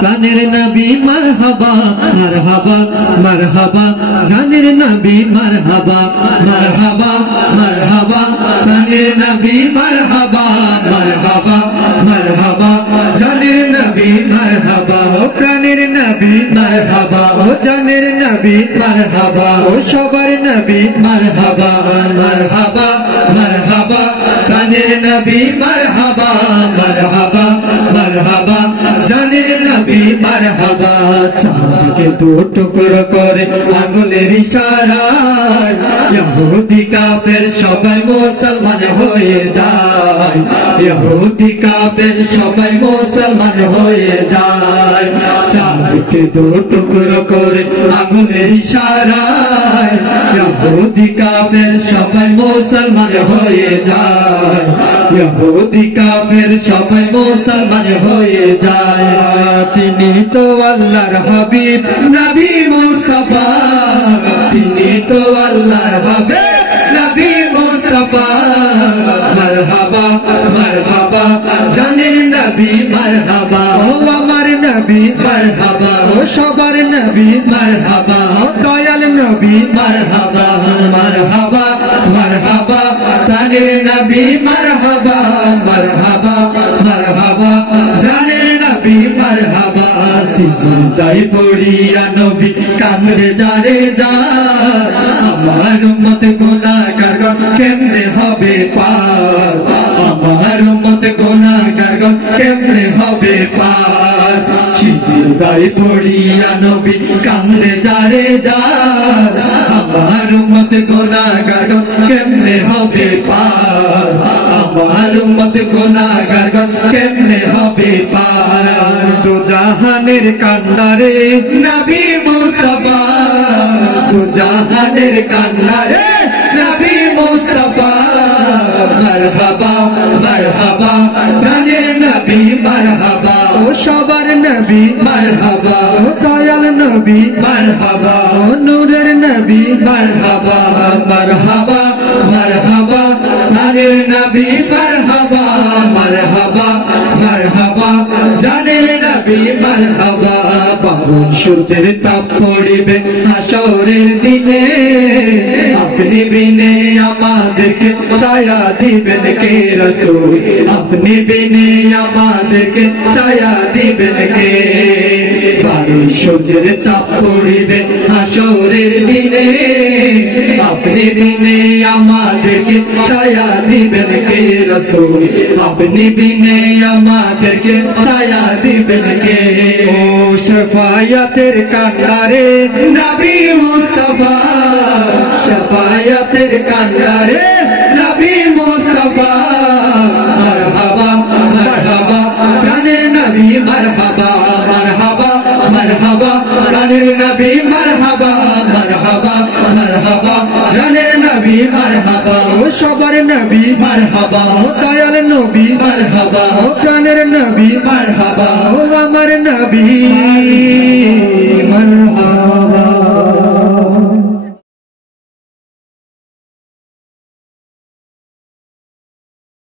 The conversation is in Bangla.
প্রাণের নবী মারহাবা মারহাবা মারহাবা জানের নবী মারহাবা মারহাবা মারহাবা প্রাণের নবী মারহাবা মারহাবা মারহাবা জানের নবী মারহাবা ও প্রাণের নবী মারহাবা ও জানের নবী মারহাবা ও সবার নবী মারহাবা মারহাবা মারহাবা প্রাণের নবী মারহাবা মারহাবা মারহাবা জানের নবী মারহাবা চাঁদকে দু টুকরো করে আঙ্গুলের ইশারায় ইহুদি কাফের সবাই মুসলমান হয়ে যায় ইহুদি কাফের সবাই মুসলমান হয়ে যায় চাঁদকে দু টুকরো করে আঙ্গুলের ইশারায় ইহুদি কাফের সবাই মুসলমান হয়ে যায় ইহুদি কাফের সবাই মুসলমান হয়ে যায় তিনি তো আল্লাহর হাবিব নবী মুস্তাফা তিনি তো আল্লাহর হাবিব নবী মুস্তাফা মারহাবা মারহাবা জানের নবী মারহাবা ও আমার নবী মারহাবা ও সবার নবী মারহাবা ও দয়াল নবী মারহাবা মারহাবা মারহাবা প্রাণের নবী মারহাবা মারহাবা মারহাবা জানের নবী মারহাবা সিজদায় পড়িয়া নবী কাঁদে যারে যা আমার উম্মত গুনাহগার কেমনে হবে পার আমার উম্মত গুনাহগার কেমনে হবে পার সিজদায় পড়িয়া নবী কাঁদে যারে যা আমার উম্মত গুনাহগার কেমনে হবে পার আমার উম্মত গুনাহগার কেমনে হবে পার দু জাহানের কান্নারে নবী মুস্তাফা দু জাহানের কান্নারে নবী মুস্তাফা মারহাবা মারহাবা জানের নবী মারহাবা ও সবার নবী মারহাবা ও দয়াল নবী মারহাবা ও নূরের নবী মারহাবা মারহাবা মারহাবা প্রাণের নবী মারহাবা মারহাবা মারহাবা জানের নবী মারহাবা পাবন সূর্যের তাপ পড়িবে হাসরের দিনে আপনি বিনে আমাদেরকে ছায়া দিবেন কে রাসূল আপনি বিনে আমাদেরকে ছায়া দিবেন কে পাবন সূর্যের তাপ পড়িবে হাসরের দিনে আপনি বিনে আমাদেরকে ছায়া দিবেন কে রাসূল আপনি বিনে আমাদেরকে ছায়া দিবেন কে ও শাফায়াতের কান্ডারে নবী মুস্তাফা শাফায়াতের কান্ডারে নবী মুস্তাফা মারহাবা মারহাবা জানের নবী মারহাবা মারহাবা মারহাবা প্রাণের নবী মারহাবা মারহাবা মারহাবা জানের নবী মারহাবা ও সবার নবী মারহাবা ও দয়াল নবী মারহাবা ও প্রাণের নবী মারহাবা ও আমার নবী